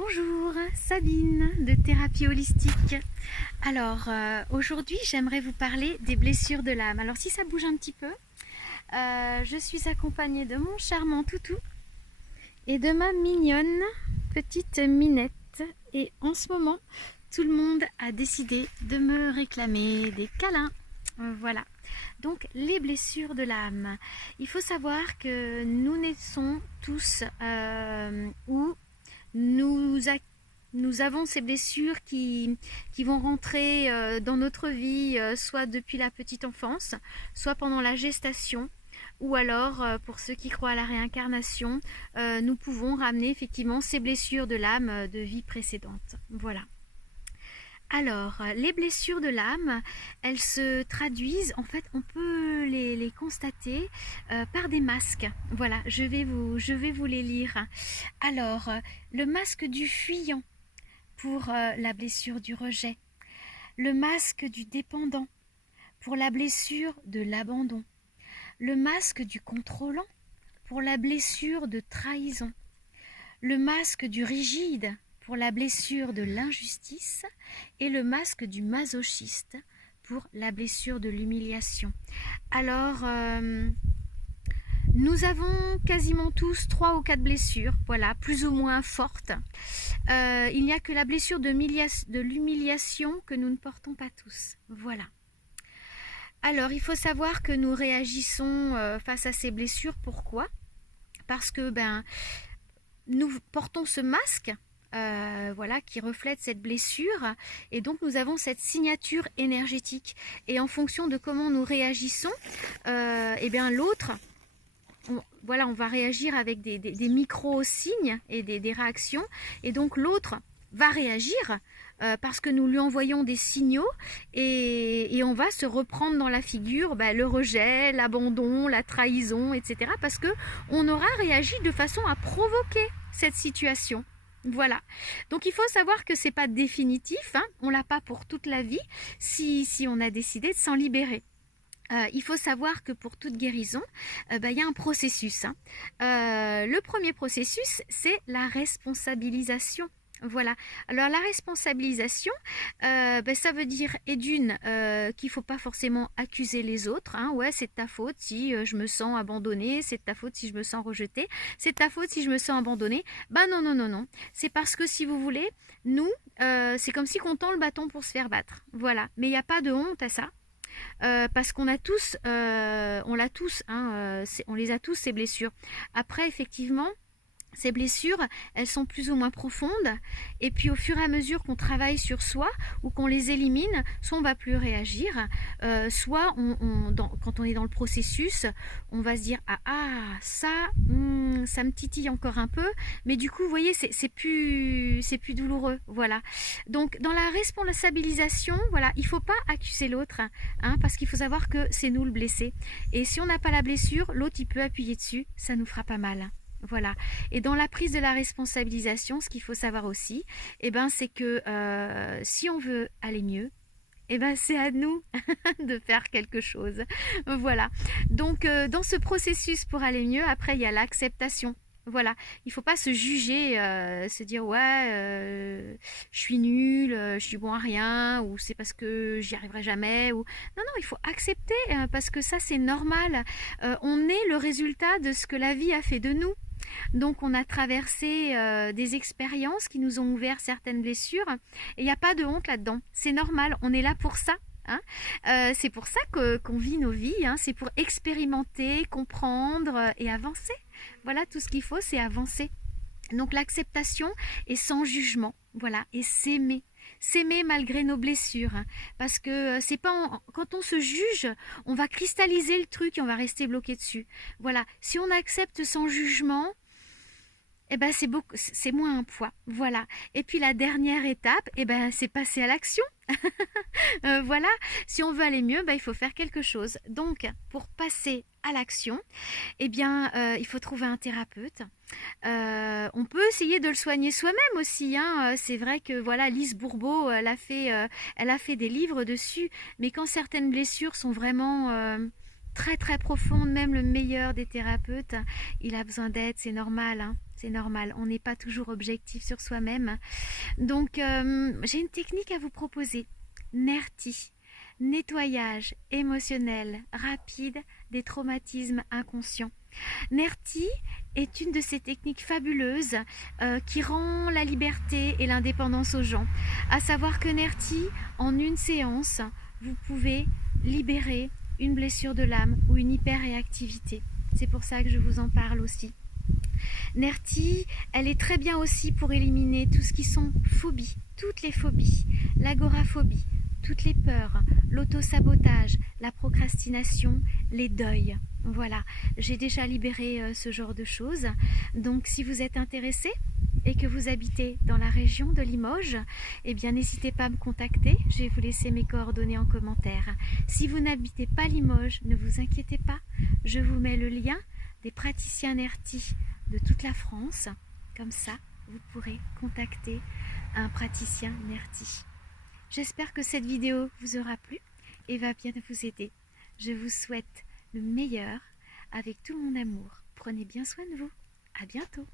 Bonjour, Sabine de Thérapie Holistique. Alors aujourd'hui j'aimerais vous parler des blessures de l'âme. Alors si ça bouge un petit peu, je suis accompagnée de mon charmant toutou et de ma mignonne petite Minette. Et en ce moment, tout le monde a décidé de me réclamer des câlins. Voilà. Donc les blessures de l'âme. Il faut savoir que nous naissons tous où nous avons ces blessures qui vont rentrer dans notre vie, soit depuis la petite enfance, soit pendant la gestation, ou alors, pour ceux qui croient à la réincarnation, nous pouvons ramener effectivement ces blessures de l'âme de vie précédente. Voilà. Alors, les blessures de l'âme, elles se traduisent, en fait, on peut les constater par des masques. Voilà, je vais vous les lire. Alors, le masque du fuyant pour la blessure du rejet. Le masque du dépendant pour la blessure de l'abandon. Le masque du contrôlant pour la blessure de trahison. Le masque du rigide pour la blessure de l'injustice et le masque du masochiste pour la blessure de l'humiliation. Alors, nous avons quasiment tous 3 ou 4 blessures, voilà, plus ou moins fortes. Il n'y a que la blessure de l'humiliation que nous ne portons pas tous, voilà. Alors, il faut savoir que nous réagissons face à ces blessures, pourquoi ? Parce que, nous portons ce masque, voilà, qui reflète cette blessure, et donc nous avons cette signature énergétique. Et en fonction de comment nous réagissons, l'autre, on va réagir avec des micro-signes et des réactions, et donc l'autre va réagir parce que nous lui envoyons des signaux et on va se reprendre dans la figure le rejet, l'abandon, la trahison, etc. parce que on aura réagi de façon à provoquer cette situation. Voilà. Donc il faut savoir que c'est pas définitif, hein, on l'a pas pour toute la vie si on a décidé de s'en libérer. Il faut savoir que pour toute guérison, il y a un processus. Hein. Le premier processus, c'est la responsabilisation. Voilà. Alors la responsabilisation, ça veut dire qu'il ne faut pas forcément accuser les autres. Hein. Ouais, c'est de ta faute si je me sens abandonnée, c'est de ta faute si je me sens rejetée, c'est de ta faute si je me sens abandonnée. Non. C'est parce que si vous voulez, nous, c'est comme si on tend le bâton pour se faire battre. Voilà. Mais il n'y a pas de honte à ça. Parce qu'on a tous, on les a tous ces blessures. Après, effectivement, ces blessures, elles sont plus ou moins profondes, et puis au fur et à mesure qu'on travaille sur soi ou qu'on les élimine, soit on va plus réagir, soit quand on est dans le processus, on va se dire ça me titille encore un peu, mais du coup vous voyez c'est plus douloureux, voilà. Donc dans la responsabilisation, voilà, il faut pas accuser l'autre, hein, parce qu'il faut savoir que c'est nous le blessé, et si on n'a pas la blessure, l'autre il peut appuyer dessus, ça nous fera pas mal. Voilà. Et dans la prise de la responsabilisation, ce qu'il faut savoir aussi, c'est que si on veut aller mieux, c'est à nous de faire quelque chose. Voilà. Donc, dans ce processus pour aller mieux, après, il y a l'acceptation. Voilà, il ne faut pas se juger, se dire je suis nulle, je suis bon à rien, ou c'est parce que j'y arriverai jamais. Non, il faut accepter parce que ça c'est normal. On est le résultat de ce que la vie a fait de nous. Donc on a traversé des expériences qui nous ont ouvert certaines blessures et il n'y a pas de honte là-dedans. C'est normal, on est là pour ça. Hein, c'est pour ça qu'on vit nos vies, hein, c'est pour expérimenter, comprendre et avancer. Voilà, tout ce qu'il faut, c'est avancer. Donc l'acceptation est sans jugement, voilà, et s'aimer malgré nos blessures, hein, parce que c'est pas quand on se juge, on va cristalliser le truc et on va rester bloqué dessus. Voilà, si on accepte sans jugement, c'est moins un poids, voilà. Et puis la dernière étape, c'est passer à l'action. Voilà, si on veut aller mieux, il faut faire quelque chose. Donc, pour passer à l'action, il faut trouver un thérapeute. On peut essayer de le soigner soi-même aussi. Hein. C'est vrai que voilà, Lise Bourbeau, elle a fait des livres dessus. Mais quand certaines blessures sont vraiment très très profondes, même le meilleur des thérapeutes, il a besoin d'aide, c'est normal. Hein. c'est normal, on n'est pas toujours objectif sur soi-même. Donc j'ai une technique à vous proposer. NERTI, nettoyage émotionnel rapide des traumatismes inconscients. NERTI est une de ces techniques fabuleuses qui rend la liberté et l'indépendance aux gens. À savoir que NERTI, en une séance, vous pouvez libérer une blessure de l'âme ou une hyperréactivité. C'est pour ça que je vous en parle aussi. NERTI, elle est très bien aussi pour éliminer tout ce qui sont phobies, toutes les phobies, l'agoraphobie, toutes les peurs, l'autosabotage, la procrastination, les deuils. Voilà, j'ai déjà libéré ce genre de choses. Donc si vous êtes intéressé et que vous habitez dans la région de Limoges, eh bien n'hésitez pas à me contacter, je vais vous laisser mes coordonnées en commentaire. Si vous n'habitez pas Limoges, ne vous inquiétez pas, je vous mets le lien des praticiens NERTI de toute la France. Comme ça, vous pourrez contacter un praticien NERTI. J'espère que cette vidéo vous aura plu et va bien vous aider. Je vous souhaite le meilleur avec tout mon amour. Prenez bien soin de vous. À bientôt.